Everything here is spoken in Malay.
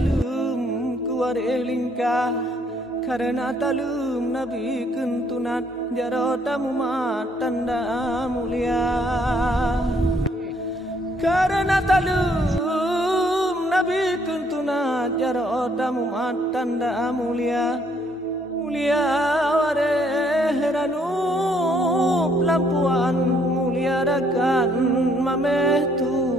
talum kuar elingkah karena talum nabi kentunat jarotamu tanda mulia karena talum nabi kentunat jarotamu tanda mulia mulia wareheranu lampuan mulia rakan mametu